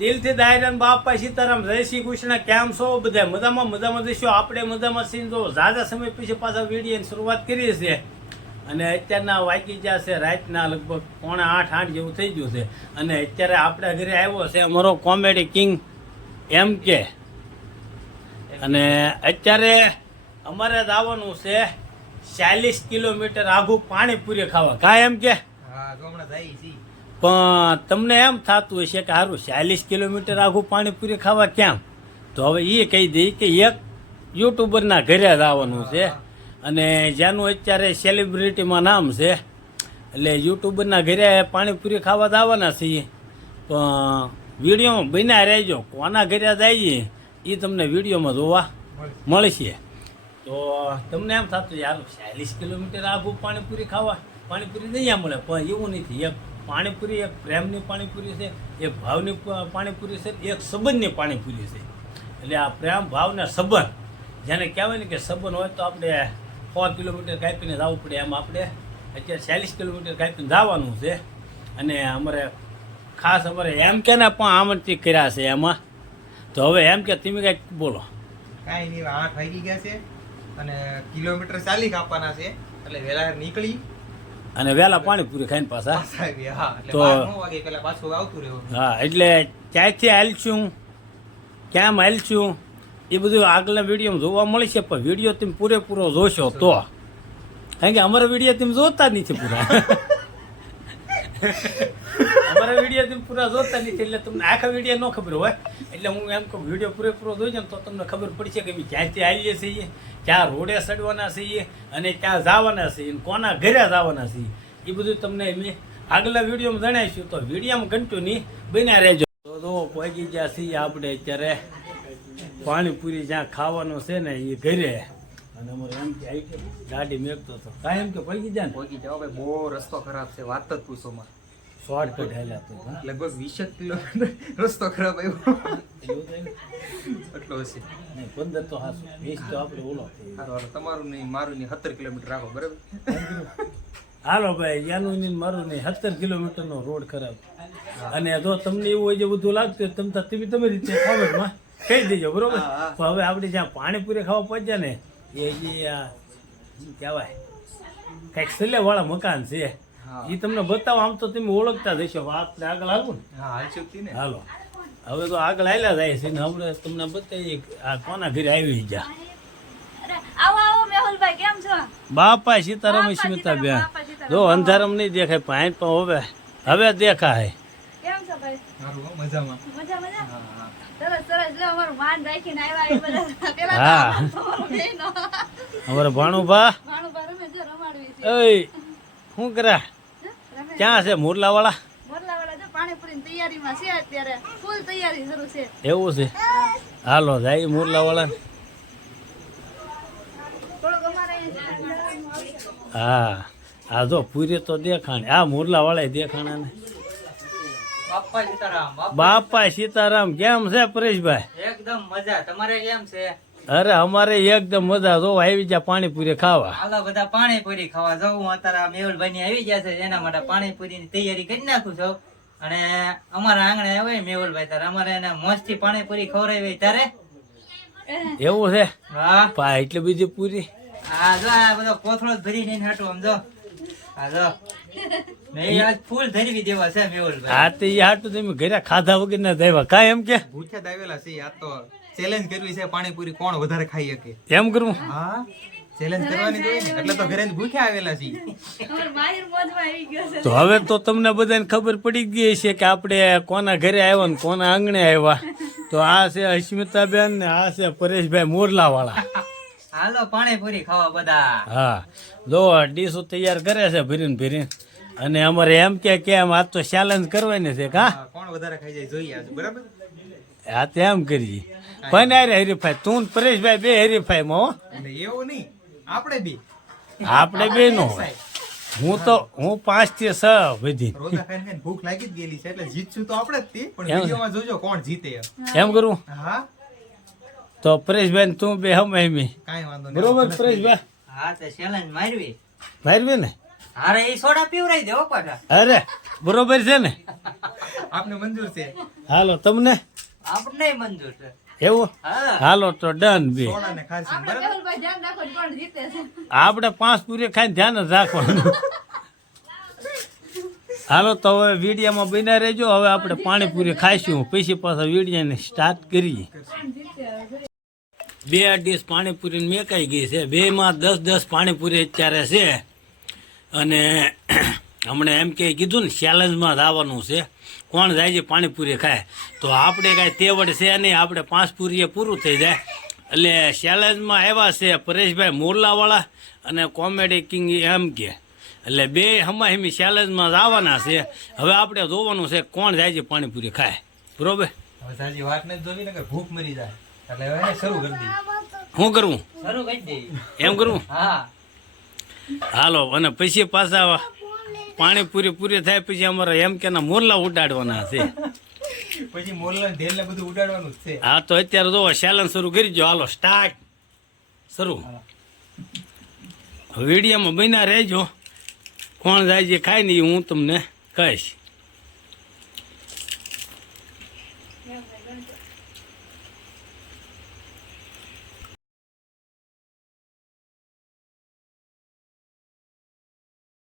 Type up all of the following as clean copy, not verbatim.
દિલથી દાયરાન બાપા સીતારામ જય શ્રી કૃષ્ણ. કેમ છો બધા? મજામાં જઈશું. આપણે મજામાં છીએ. તો ઝાઝા સમય પછી પાછા વિડીયોની શરૂઆત કરીએ છીએ અને અત્યારના વાગી ગયા છે રાતના લગભગ 7:45 જેવું થઈ ગયું છે. અને અત્યારે આપણા ઘરે આવ્યો છે અમારો કોમેડી કિંગ MK. અને અત્યારે અમારે જવાનું છે 40 કિલોમીટર આઘું પાણીપુરી ખાવા. કા MK? પણ તમને એમ થતું હશે કે સારું 40 કિલોમીટર આઘું પાણીપુરી ખાવા કેમ? તો હવે એ કહી દઈ કે એક યુટ્યુબરના ઘરે જવાનું છે અને જેનું અત્યારે સેલિબ્રિટીમાં નામ છે, એટલે યુટ્યુબરના ઘરે પાણીપુરી ખાવા જવાના છીએ. પણ વિડીયોમાં બન્યા રહેજો, કોના ઘરે જઈએ એ તમને વિડીયોમાં જોવા મળશે. તો તમને એમ થતું યાર 40 કિલોમીટર આઘું પાણીપુરી ખાવા, પાણીપુરી નહીં મળે. પણ એવું નથી. એક પાણીપુરી એક પ્રેમની પાણીપુરી છે, એક ભાવની પાણીપુરી છે, એક સંબંધની પાણીપુરી છે. એટલે આ પ્રેમ ભાવના સંબંધ જેને કહેવાય ને કે સંબંધ હોય તો આપણે 100 કિલોમીટર કાપીને જવું પડે. એમ આપણે અત્યારે 40 કિલોમીટર કાપીને જવાનું છે. અને અમારે ખાસ અમારે MK ને પણ આમંત્રિત કર્યા છે એમાં. તો હવે MK તમે કંઈક બોલો. કાંઈ નહીં, 8 વાગી ગયા છે અને કિલોમીટર 40 કાપવાના છે, એટલે વહેલા નીકળી અને વહેલા પાણીપુરી ખાઈને પાછા તો 9 વાગે પેલા પાછું આવતું રહેવું. હા, એટલે ક્યાંથી હાલશું, ક્યાં હાલશું એ બધું આગલા વિડીયોમાં જોવા મળશે. પણ વિડીયો તમે પૂરેપૂરો જોશો તો, કારણ કે અમારા વિડીયો તમે જોતા જ નથી પૂરા. અમારા વિડીયો તમે પૂરા જોતા નથી એટલે તમને આખા વિડીયો ન ખબર હોય. એટલે હું એમ કહું વિડીયો પૂરેપૂરો જોઈ ને તો તમને ખબર પડશે કે ભાઈ ક્યાંથી આવીએ છીએ, ક્યાં રોડે ચડવાના છીએ અને ક્યાં જવાના છીએ, કોના ઘરે જવાના છીએ, એ બધું તમને અમે આગલા વિડીયોમાં જણાવીશું. તો વિડીયોમાં કન્ટિન્યુ બન્યા રહેજો. તો પહોંચી ગયા છીએ આપણે અત્યારે પાણીપુરી જ્યાં ખાવાનું છે ને એ ઘરે. અને અમારે એમ કે આવી ગાડી મેકતો હતો. કાંઈ એમ કે પહોંચી જાય ને? પહોંચી જાવ ભાઈ, બહુ રસ્તો ખરાબ છે, વાત જ પૂછો માં. શોર્ટકટ હાલ્યા તો લગભગ 20 કિલોમીટર રસ્તો ખરાબ આવ્યો એટલો હશે. નહીં 15 તો હાસ 20 તો આપણે ઓલો. હાલો તમારું નહીં મારું નહીં 17 કિલોમીટર રાખો, બરાબર? હાલો ભાઈ, એનું નહીં મારું નહીં 17 કિલોમીટરનો રોડ ખરાબ. અને જો તમને એવું હોય જે બધું લાગતું હોય તમે રીતે કોમેન્ટમાં કહી દેજો, બરોબર? તો હવે આપણે જ્યાં પાણીપુરી ખાવા પહોંચ્યા ને એ શું કહેવાય કંઈક સલ્લેવાળા મકાન છે. એ તમને બતાવો. આમ તો તમે ઓળખતા જશો. આપણે આગળ આવું ને. હાલો હવે તો આગળ આવેલા જાય છે ને આપણે તમને બતાવીએ આ કોના ઘરે આવી ગયા. બાપા સીતારામ સ્મિતાબેન. જો અંધારામ નહીં દેખાય પાણી પણ હવે દેખાય. હા, અમારા ભાણુભા શું કરે? ક્યાં છે મોરલા વાળા? એવું છે. હાલો જાય મોરલા વાળા. હા આ જો પૂરી તો દેખાણી. આ મોરલા વાળા દેખાણા ને. બાપા સીતારામ. કેમ છે પરેશભાઈ? એકદમ મજા. તમારે કેમ છે? અરે અમારે એકદમ મજા. જો આવી ગયા પાણીપુરી ખાવા. હાલો બધા પાણીપુરી ખાવા જવું. અત્યારે મેહુલભાઈ ની આવી ગયા છે, એના માટે પાણીપુરી ની તૈયારી કરી નાખું છું. અને અમારા આંગણે આવે મેહુલભાઈ તારે અમારે એને મોજથી પાણીપુરી ખવડાવી તારે. એવું છે? હા પા એટલે બીજી પૂરી. હા જો આ બધો કોથળો ભરી ને હાટું આમ જો. હા જો મેં આજ ફૂલ ધરવી દેવા છે મેહુલભાઈ. હા તે હાટું તમે ઘરે ખાધા વગર ના દેવા. કાંઈ એમ કે ભૂખ્યા દાવેલા છે. આ તો ચેલેન્જ કરવી છે, પાણીપુરી કોણ વધારે ખાઈ શકે એમ કરવું. હા, ચેલેન્જ કરવાની હોય ને, એટલે તો ઘરે ભૂખ્યા આવેલા છે. તો હવે તો તમને બધાને ખબર પડી ગઈ છે કે આપણે કોના ઘરે આવ્યા ને કોના આંગણે આવ્યા. તો આ છે અસ્મિતાબેન ને આ છે પરેશભાઈ મોરલા વાળા. હાલો પાણીપુરી ખાવા બધા. હા જો ડીશો તૈયાર કરે છે ભરીને. અને અમારે એમ કે કેમ આજ તો ચેલેન્જ કરવાની છે. કા કોણ વધારે ખાઈ જાય જોઈએ આજે, બરાબર? હા તો એમ કરીએ. પણ અરે હરીફાઈ તું ને પરેશભાઈ બે હરીફાઈ માં. એવું નહીં, આપણે બી બે નો હોય. હું 5 થી 6 બધી રોજા ખાઈને ખાઈને ભૂખ લાગી જ ગયેલી છે, એટલે જીતશું તો આપણે જ તે, પણ વિડીયોમાં જોજો કોણ જીતે. એમ કરવું. હા તો પરેશભાઈ તું બે હમ કાંઈ વાંધો નહીં, બરોબર પરેશભાઈ? હા તો ચેલેન્જ મારવી. મારવી ને અરે એ સોડા પીવરાઈ દે હો પાછા. અરે બરોબર છે ને? આપને મંજૂર છે હાલો તમને આપણને મંજૂર છે. એવું? હા હાલો તો ડન બી. સોડા ને ખાસી બરાબર. આપણે 5 પૂરી ખાઈને ધ્યાન જ રાખવાનું. હાલો તો હવે વિડીયામાં બન્યા રહેજો. હવે આપણે પાણીપુરી ખાઈશું પછી પાછા વિડીયાને સ્ટાર્ટ કરીએ. 2 ડીશ પાણીપુરી મેકાઈ ગઈ છે. 2માં 10 પાણીપુરી અત્યારે છે. અને હમણાં એમ કે કીધું ને ચેલેન્જમાં જ આવવાનું છે, કોણ જાય છે પાણીપુરી ખાય. તો આપણે કાંઈ તેવડ છે નહીં, આપણે 5 પૂરીએ પૂરું થઈ જાય. એટલે ચેલેન્જમાં આવ્યા છે પરેશભાઈ મોરલાવાળા અને કોમેડી કિંગ એમ કે. એટલે 2 હમાહિમી ચેલેન્જમાં જ આવવાના છે. હવે આપણે જોવાનું છે કોણ જાય છે પાણીપુરી ખાય. બરોબર? હવે સાજી વાત નથી જોવી ને કે ભૂખ મરી જાય એટલે હવે એને શરૂ કરી દઈએ. શું કરવું? શરૂ કરી દે. એમ કરવું? હા હાલો. અને પછી પાછા પાણીપુરી પૂરી થાય પછી અમારે એમ કે મોરલા ઉડાડવાના છે. પછી મોરલા ઢેલ ને બધું ઉડાડવાનું જ છે. હા તો અત્યારે જો ચેલેન્જ શરૂ કરી દો. હાલો સ્ટાર્ટ. શરૂ. વિડીયોમાં બન્યા રહેજો. કોણ જાય છે ખાય ને એ હું તમને કહીશ.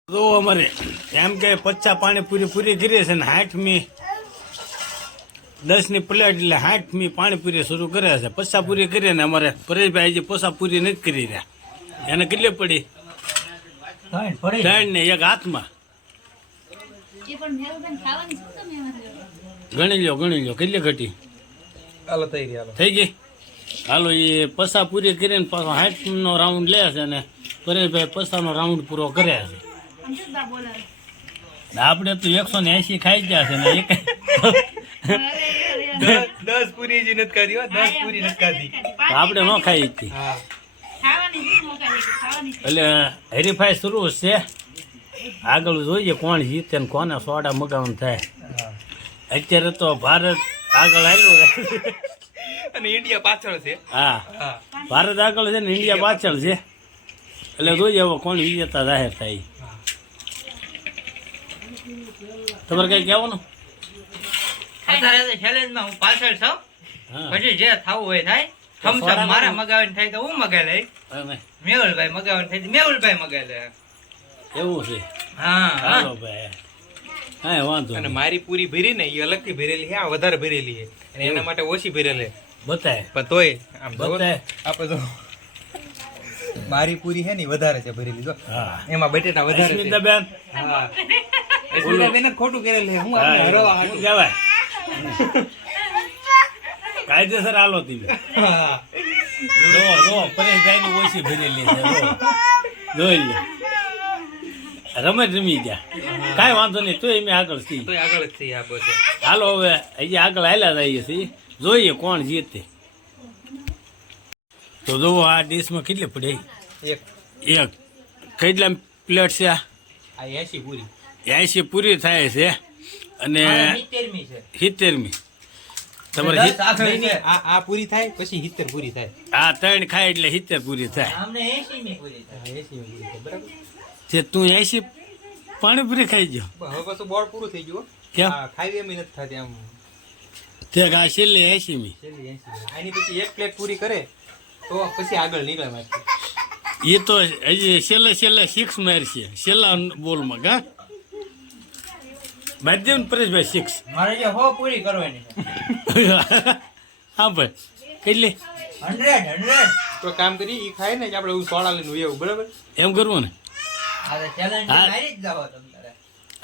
જો અમારે એમ કે 50 પાણીપુરી પૂરી કરી છે ને 60મી 10ની પ્લેટ એટલે 60મી પાણીપુરી શરૂ કરે છે. 50 પૂરી કરી ને અમારે પરેશભાઈ હજી 50 પૂરી નથી કરી રહ્યા. એને કેટલી પડી? 3 ને 1 હાથમાં. ગણી લો કેટલી ઘટી હાલો થઈ ગઈ હાલો. થઈ ગઈ. હાલો એ 50 પૂરી કરીને પાછો 60નો રાઉન્ડ લે છે અને પરેશભાઈ 50નો રાઉન્ડ પૂરો કરે છે. આપણે તો 180 ખાઈ ગયા છે ને એક 10 પૂરી જ નથી ખાધી હો, 10 પૂરી નથી ખાધી. આપણે ન ખાઈ હતી. હા એટલે હરીફાઈ શરૂ છે. આગળ જોઈએ કોણ જીતે ને કોને સોડા મગાવવાનું થાય. હા. અત્યારે તો ભારત આગળ આવ્યું. અને ઇન્ડિયા પાછળ છે. હા હા ભારત આગળ છે ને ઇન્ડિયા પાછળ છે. એટલે જોઈએ હવે કોણ વિજેતા જાહેર થાય. તમારે કઈ કહેવાનું? અત્યારે તો ચેલેન્જમાં હું પાછળ છું. હા પછી જે થવું હોય થાય. થમ્સઅપ મારા મગાવીને થાય તો હું મગાવી લઈ. હવે મેહુલભાઈ મગાવીને થાય તો મેહુલભાઈ મગાવી લે. એવું છે. હા હાલો ભાઈ. હા વાંધો અને નહીં. મારી પૂરી ભરી ને એ અલગથી ભરેલી છે, આ વધારે ભરેલી છે અને એના માટે ઓછી ભરેલી છે. બતાય પણ તોય આમ જોવો ને, બતાય. આપણે જો મારી પૂરી છે ને ઈ વધારે છે ભરેલી જો. હા એમાં બટેટા વધારે છે. સ્મિતાબેન. હા સ્મિતાબેન જ ખોટું કરેલું છે. હું આપણે હા, હરવા શું હાટું. કહેવાય? કાયદેસર હાલો તમે. હા. જો પરેશભાઈ ની ઓછી ભરેલી છે. જોઈ લે. રમત રમી ગયા. કાંઈ વાંધો નહીં. તોય અમે આગળ છીએ. તોય આગળ જ છીએ આ બધે. હાલો હવે હજી આગળ હાલ્યા જઈએ છીએ. જોઈએ કોણ જીતે. તો જો આ ડીશમાં કેટલી પડી? એક એક. કેટલા પ્લેટ છે આ? આ 80 પૂરી. 80 પૂરી થાય છે અને મારે 70મી છે. 70મી. તમારે દસ આગળ છે. આ પૂરી થાય પછી 70 પૂરી થાય. આ 3 ખાય એટલે 70 પૂરી થાય. અમને 80મી પૂરી થાય. હા 80 પૂરી થાય બરાબર. તે તું 80 પાણીપુરી ખાઈ ગયો? હવે પાછું બોર્ડ પૂરું થઈ ગયું હો. કેમ? હા ખાવી એમ નથી થતી આમ. તે આ છેલ્લે 80મી. છેલ્લી 80. આની પછી એક પ્લેટ પૂરી કરે તો પછી આગળ નીકળે મારથી. એ તો હજી છેલ્લે 6 મારશે છેલ્લા બોલમાં. કા બાજુ પરેશભાઈ 6. મારે જે 100 પૂરી કરવાની છે. હા ભાઈ કેટલી? 100 તો કામ કરી ઈ ખાય ને કે આપણે એવું સોડા લઈને એવું બરાબર. એમ કરવું ને? આ તો challenge હા. મારી જ જાઓ તમે તારે.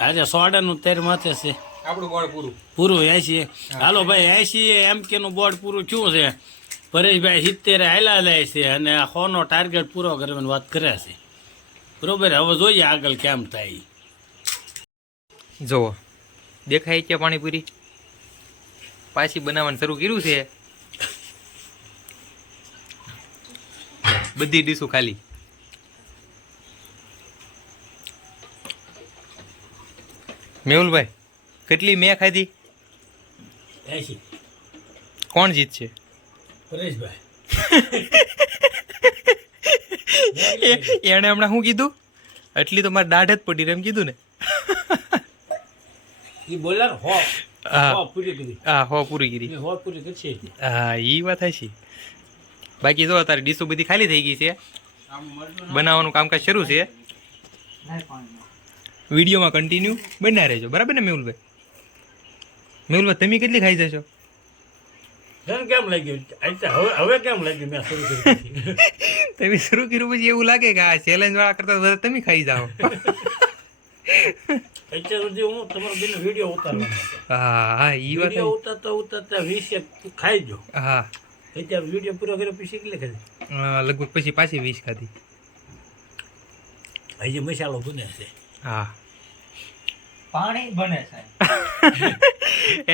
આજે સોડાનું તેર માથે છે આપણું બોર્ડ પૂરું. પૂરું 80. હાલો ભાઈ 80 એમ કે નું બોર્ડ પૂરું થયું છે. પરેશભાઈ 70 હાલ્યા જાય છે અને આ 100 નો ટાર્ગેટ પૂરો કરવાની વાત કરે છે. બરોબર. હવે જોઈએ આગળ કેમ થાય. જુઓ દેખાય છે પાણીપુરી પાછી બનાવવાનું શરૂ કર્યું છે. બધી ડીશો ખાલી. મેહુલભાઈ કેટલી મેં ખાધી? 80. કોણ જીતશે? પરેશભાઈ. એને હમણાં શું કીધું? એટલી તો મારે દાઢ જ પડી એમ કીધું ને. એ બોલે હો હા. હો પૂરી કરી હા હો પૂરી કરી. એ હો પૂરી કરશે એટલે. હા એ વાત છે. બાકી જો તારી ડીશો બધી ખાલી થઈ ગઈ છે, બનાવવાનું કામકાજ શરૂ છે. વિડીયોમાં કન્ટિન્યુ બન્યા રહેજો, બરાબર ને મેહુલભાઈ? મેહુલભાઈ તમે કેટલી ખાઈ જશો? તને કેમ લાગ્યું હવે કેમ લાગ્યું મેં શરૂ કરી? તમે શરૂ કર્યું પછી એવું લાગે કે આ ચેલેન્જ વાળા કરતા વધારે તમે ખાઈ જાઓ. અત્યાર સુધી હું તમારો બેનો વિડીયો ઉતારવાનો હતો. હા હા એ વાત વિડીયો ઉતારતા 20 ખાઈ જો. હા અત્યારે વિડીયો પૂરો કર્યો પછી કેટલી ખાધી? લગભગ પછી પાછી 20 ખાધી. હજી મસાલો બને છે. હા પાણી બને છે.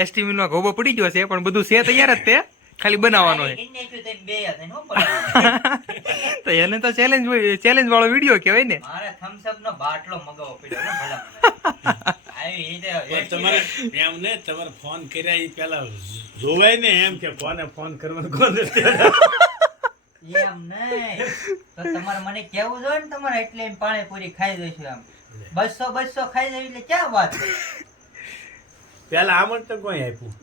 એસ્ટિમેટમાં ગોબો પડી ગયો છે પણ બધું છે તૈયાર જ તે, ખાલી બનાવવાનો છે. પાણી કિન્ને થયું તેમ બે હતા, નો પડે. તો એને તો ચેલેન્જ વાળો વિડીયો કહેવાય ને. મારે થમ્સ અપ નો બાટલો મગાવવો પડ્યો ને ભલા મને. આવી રીતે પણ તમારે એમ ને તમારે ફોન કર્યા એ પેલા જોવાય ને એમ કે કોને ફોન કરવાનો કોને એમ નહીં તો તમારે મને કેવું જોઈએ ને, તમારે એટલે એમ પાણીપુરી ખાઈ જઈશું એમ 200 ખાઈ જાય એટલે ક્યાં વાત છે? પેલા આમંત્રણ કોઈ આપ્યું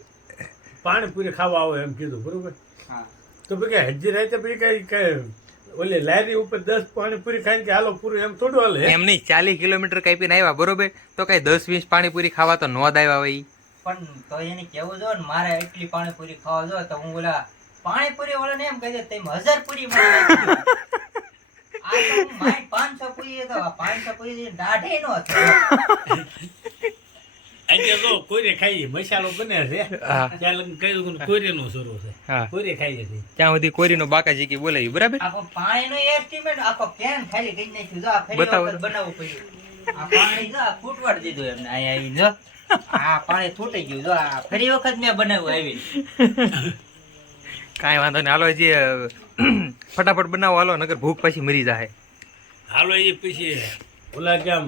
પાણીપુરી ખાવા આવો એમ કીધું બરોબર. હા તો પછી હજી રાતે પછી કઈ ઓલી લારી ઉપર 10 પાણીપુરી ખાઈને કે હાલો પૂરું એમ થોડું હાલે. એમ નહીં, 40 કિલોમીટર કાપીને આવ્યા બરોબર, તો કઈ 10-20 પાણીપુરી ખાવા તો નોંધ આવ્યા હોય. પણ તો એને કેવું જોઈએ ને, મારે એટલી પાણીપુરી ખાવા જોઈએ તો હું ઓલા પાણીપુરી વાળાને એમ કહી દે તમે 1000 પૂરી મને આપી દો. આ તો હું મારી 500 પૂરી તો 500 પૂરી દાઢે નો થયો. અહીંયા તો કોઈને ખાઈએ મસાલો બને છે હા. ત્યાં લગન કઈ લોકો કોરીનો શરૂ છે. હા કોરી ખાઈએ છીએ. ત્યાં સુધી કોરીનો બાકાજી કે બોલાવી બરાબર. આખો પાણીનો એસ્ટિમેટ આખો કેન ખાલી કરી નાખ્યું. જો આ ફરી બતાવો. વખત બનાવવું પડ્યું. આ પાણી જો આ ફૂટવાડ દીધું એમને અહીંયા આવીને જો. આ પાણી તૂટી ગયું. જો આ ફરી વખત મેં બનાવ્યું આવીને. કાંઈ વાંધો નહીં, હાલો જે ફટાફટ બનાવો હાલો, નગર ભૂખ પછી મરી જાય. હાલો એ પછી ઓલા કેમ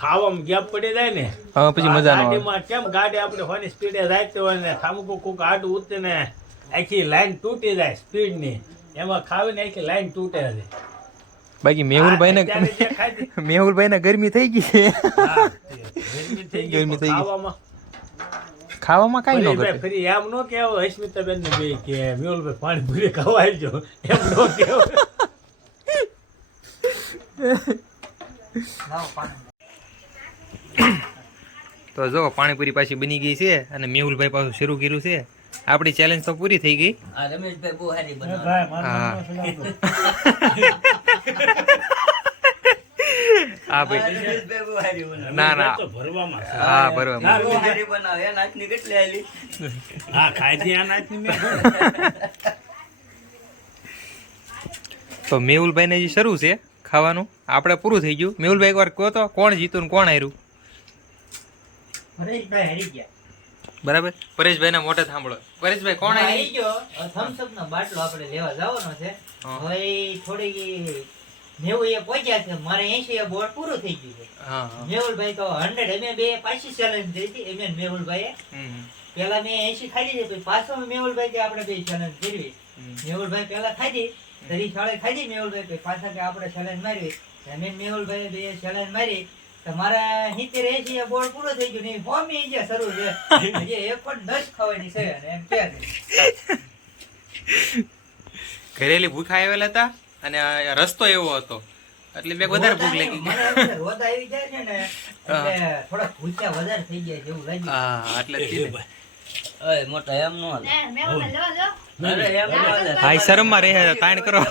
ખાવામાં ગેપ પડી જાય ને હા પછી મજા ન આવે. ગાડીમાં કેમ ગાડી આપણે હોની સ્પીડે જાય હોય ને થામુકો કોક આડું ઉતરે ને આખી લાઈન તૂટી જાય સ્પીડ ની, એમાં ખાવીને આખી લાઈન તૂટે છે. બાકી મેહુલભાઈ ત્યારે જે ખાધી મેહુલભાઈ ને ગરમી થઈ ગઈ છે. હા, ગરમી થઈ ગઈ ગરમી થઈ ગઈ. ખાવામાં ખાવામાં કાંઈ ન ફરી ઘટે. ફરી એમ નો કહેવો હસ્મિતાબેન ને બે કે મેહુલભાઈ પાણીપુરી ખાવા આવજો એમ નો કહેવો. લાવો પાણી. તો જો પાણીપુરી પાછી બની ગઈ છે અને મેહુલભાઈ પાછું શરૂ કર્યું છે. આપણી ચેલેન્જ તો પૂરી થઈ ગઈ. આ રમેશભાઈ બહુ સારી બનાવે. ભાઈ મારું હા. નામ શું નામ? હા ભાઈ રમેશભાઈ બહુ સારી બનાવે. ના ના તો ભરવામાં છે. હા બરોબર. બહુ સારી બનાવે. એ નાચની કેટલી આલી. હા ખાઈ આ નાચની મેં તો મેહુલભાઈ ને જે શરૂ છે ખાવાનું, આપણે પૂરું થઈ ગયું. મેહુલભાઈ એકવાર કહો તો કોણ જીતું ને કોણ હાર્યું? હરેશભાઈ હારી ગયા. બરાબર, પરેશભાઈ ના મોઢે સાંભળો. પરેશભાઈ કોણ હારી હારી? ગયો. થમ્સ અપ નો બાટલો આપણે લેવા જવાનો છે. હા. હવે ઈ થોડી 90 એ પહોંચ્યા છે. મારે 80 એ બોર્ડ પૂરું થઈ ગયું છે. હા હા. મેહુલભાઈ તો 100 અમે બે પાછી ચેલેન્જ કરી હતી. એમ મેહુલભાઈએ હમ, પેલા મેં 80 ખાઈ લીધી, પછી પાછો મેહુલભાઈ કે આપણે બે ચેલેન્જ કરવી. હમ. મેહુલભાઈ પેલા ખાધી, તરી શાળે ખાધી મેહુલભાઈ, પછી પાછા કે આપણે ચેલેન્જ મારવી. અમે મેહુલભાઈ બે ચેલેન્જ મારી તો મારા 70 80 એ બોર્ડ પૂરો થઈ ગયો ને ફોર્મી જે શરૂ છે. હજી 1 પણ 10 ખાવાની છે અને એમ કે છે. ઘરેલી ભૂખા આવેલા હતા અને આ રસ્તો એવો હતો એટલે મેં વધારે ભૂખ લાગી. મને અંદર રોદ આવી જાય છે ને એટલે થોડા ભૂખ્યા વધારે થઈ જાય છે એવું લાગ્યું. હા એટલે જ કીધું. ઓય મોટા એમ નો હાલે. અરે એમ નો હાલે. ભાઈ શરમમાં રહે તાણ કરો. આ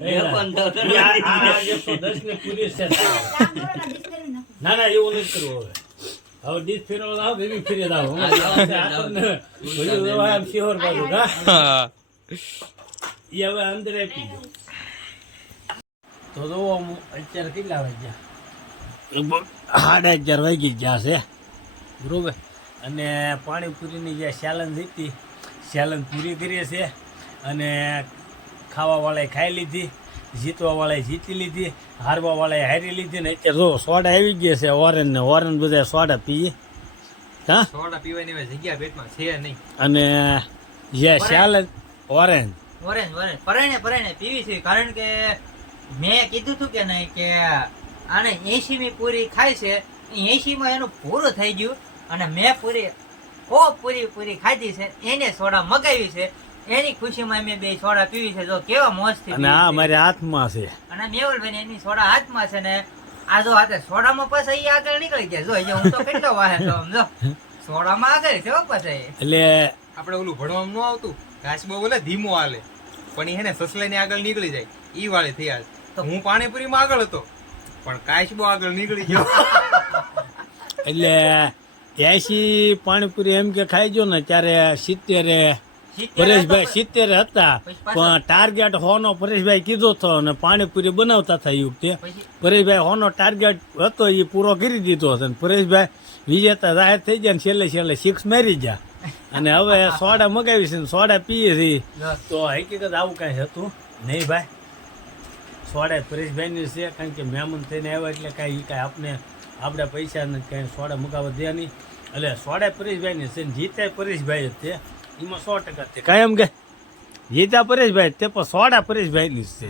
110 ને પૂરી છે. ના ના એવું નથી કરવું હવે. હવે ડીશ ફેરવા આવો એવી ફેરી આવો. આમ શિહોર બાજુ હા હા. એ હવે અંદર આપી દો. તો જો અત્યારે કેટલા વાગ્યા? લગભગ 11:30 વાગી ગયા છે બરોબર. અને પાણીપુરીની જે ચેલેન્જ હતી ચેલેન્જ પૂરી કરીએ છે અને ખાવાવાળાએ ખાઈ લીધી, જીતવાવાળાએ જીતી લીધી, હારવાવાળાએ હારી લીધી ને અત્યારે જો સોડા આવી ગયા છે ઓરેન્જ ને ઓરેન્જ બધા સોડા પીએ. હા સોડા પીવાની હવે જગ્યા પેટમાં છે નહીં. અને જે ચેલેન્જ ઓરેન્જ ઓરેન્જ ઓરેન્જ પરાણે પીવી છે કારણ કે મેં કીધું તું કે નહીં કે આને 80મી પૂરી ખાય છે, 80માં એનું પૂરું થઈ ગયું અને મેં પૂરી ખાધી છે, એને સોડા મગાવી છે, એની ખુશીમાં મેં બે સોડા પીવી છે. જો કેવા મોજથી અને આ મારા હાથમાં છે. અને મેહુલભાઈ એની સોડા હાથમાં છે ને આ જો હાથે સોડામાં પાછા ઈ આગળ નીકળી ગયા. જો અહીંયા હું તો કેટલો વાહે તો સમજો સોડામાં આગળ છે હો પાછા એ. એટલે આપણે ઓલું ભણવામાં ન આવતું કાચબો બોલે ધીમો હાલે પણ ઈ હે ને સસલાની આગળ નીકળી જાય ઈ વાળી થયા. તો હું પાણીપુરીમાં આગળ હતો પણ કાચબો આગળ નીકળી ગયો. એટલે 80 પાણીપુરી એમ કે ખાઈ ગયો ને ત્યારે 70 પરેશભાઈ 70 હતા, પણ ટાર્ગેટ હોનો પરેશભાઈ કીધો હતો અને પાણીપુરી બનાવતા હતા યુક્તિ. પરેશભાઈ હોનો ટાર્ગેટ હતો એ પૂરો કરી દીધો હતો. પરેશભાઈ વિજેતા જાહેર થઈ ગયા ને છેલ્લે 6 મારી ગયા. અને હવે સોડા મગાવી છે ને સોડા પીએ છીએ. તો હકીકત આવું કાંઈ હતું નહીં ભાઈ. સોડા પરેશભાઈની છે, કારણ કે મહેમાન થઈને આવ્યા એટલે કાંઈ આપણે પૈસા ને કાંઈ સોડા મગાવવા દે નહીં. એટલે સોડા પરેશભાઈની છે ને જીતે પરેશભાઈ જ છે, એમાં 100% છે. કાંઈ એમ કે જીતા પરેશભાઈ તે પણ સોડા પરેશભાઈની જ છે.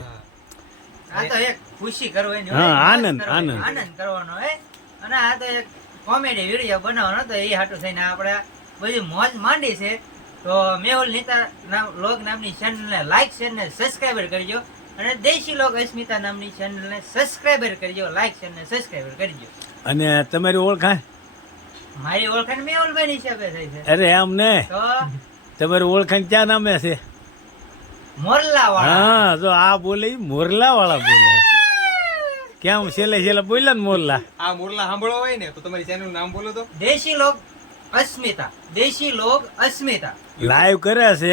આ તો એક ખુશી કરવાની હા, હોય, આનંદ, મોજ કરવાની, આનંદ. આનંદ કરવાનો હોય. અને આ તો એક કોમેડી વિડીયો બનાવવાનો તો એ હાટું થઈને આપણે બધી મોજ માંડી છે. તો મેહુલ નીતા લોગ નામની ચેનલને લાઈક શેર ને સબસ્ક્રાઇબર કરજો અને દેશી લોગ અસ્મિતા નામની ચેનલને સબસ્ક્રાઇબર કરજો, લાઈક શેર ને સબસ્ક્રાઇબર કરજો. અને તમારી ઓળખાણ? મારી ઓળખાણ મેહુલભાઈ હિસાબે થઈ છે. અરે એમ ને, તો તમારી ઓળખાણ ક્યાં નામે છે? મોરલા વાળા. હા, જો આ બોલે ઈ મોરલા વાળા બોલે. કેમ છેલ્લે બોલ્યા ને મોરલા? આ મોરલા સાંભળવા હોય ને તો તમારી ચેનલ નું નામ બોલો તો. દેશી લોગ અસ્મિતા, દેશી લોગ અસ્મિતા. લાઈવ કરે છે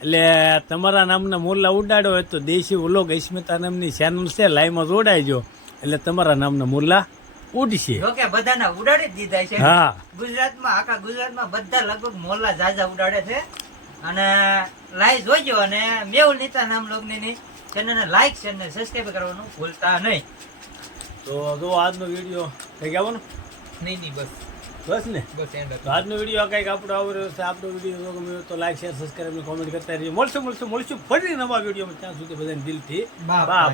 એટલે તમારા નામના મોરલા ઉડાડો હોય તો દેશી વ્લોગ અસ્મિતા નામની ચેનલ છે, લાઈવમાં જોડાઈજો એટલે તમારા નામના મોરલા ઉડશે. જો કે બધાના ઉડાડી જ દીધા છે. હા, ગુજરાતમાં આખા ગુજરાતમાં બધા લગભગ મોરલા જાજા ઉડાડે છે. અને લાઈવ જોઈજો અને મેહુલ નીતા નામ લોગની ચેનલને લાઈક શેર ને સબસ્ક્રાઇબ કરવાનું ભૂલતા નહીં. તો જો આજનો વિડીયો કંઈક આવવાનો નહીં બસ ને. બસ એન્ડ તો આજનો વિડીયો કંઈક આપણો આવ્યો છે. આપણો વિડીયો જો ગમ્યો તો લાઈક શેર સબસ્ક્રાઇબ ને કોમેન્ટ કરતા રહીજો. મળશું ફરી નવા વિડીયોમાં. ત્યાં સુધી બધાને દિલથી બાપ.